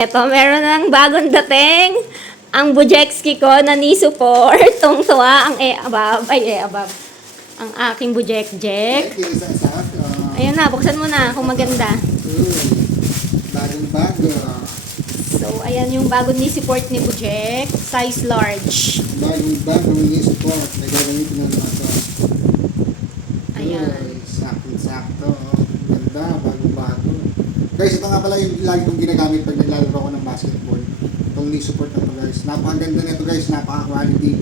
Ito, meron ng bagong dating. Ang Bujexki ko na ni support. Tungtuwa ang abab. Abab. Ang aking Bujek-jek. Ayun na, buksan mo na kung maganda. Bagong-bago. So, ayan yung bagong ni support ni Bujek. Size large. Bagong-bago ni support. Nagagamitin na naman ito. Ayan. Sakto-sakto. Ganda, bagong-bago. Guys, ito nga pala yung lagi kong ginagamit pag naglalaro ko ng basketball. Itong knee support na ito guys. Napakaganda na ito guys, napaka-quality.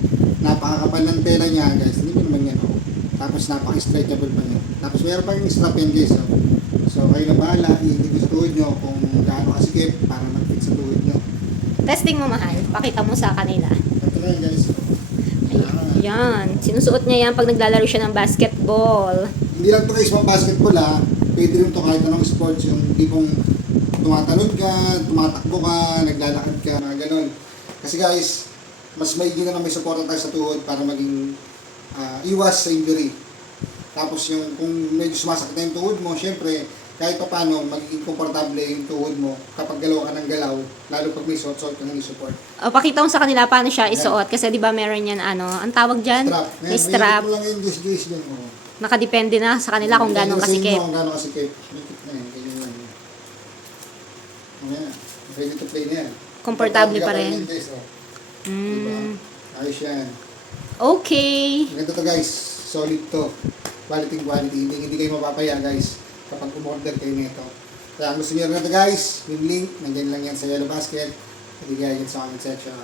Napakakapal ng tela niya guys. Hindi mo naman yan. Oh. Tapos napaka-stretchable pa niya. Tapos meron pa yung strap yan guys. Oh. So kayo na bahala, i-introduce sa tuhod nyo kung gaano kasikip para mag-fit sa tuhod nyo. Testing mo, mahal. Pakita mo sa kanila. Ito na yun guys. Ayan. Sinusuot niya yan pag naglalaro siya ng basketball. Hindi lang ito guys mga basketball ha. Pwede rin ito kahit anong sports. Yung tipong tumatalon ka, tumatakbo ka, naglalakad ka, mga ganun. Kasi guys, mas maigi na may suporta tayo sa tuhod para maging iwas sa injury. Tapos yung kung medyo sumasakit na yung tuhod mo, syempre, kahit pa paano, magiging komportable yung tuhod mo kapag galaw ka ng galaw, lalo pag may suot-suot ka ng support. O, pakita mo sa kanila paano siya isuot. Kasi di ba meron yan, ang tawag dyan? Strap. May strap. May lang yung juice dyan. Oh. Nakadepende na sa kanila kung gano'ng kasikip. Kung gano'ng kasikip. Mikit na yan. Ganyan yan. Ayan. Ready to play na yan. Komportable pa rin. Diba? Ayos yan. Okay. Maganda to guys. Solid to. Quality. Hindi kayo mapapaya guys kapag umorder kayo nito. Kaya ang gusto nyo rin na to guys, yung link, nandiyan lang yan sa Yellow Basket. Hindi kaya yan sa comment section.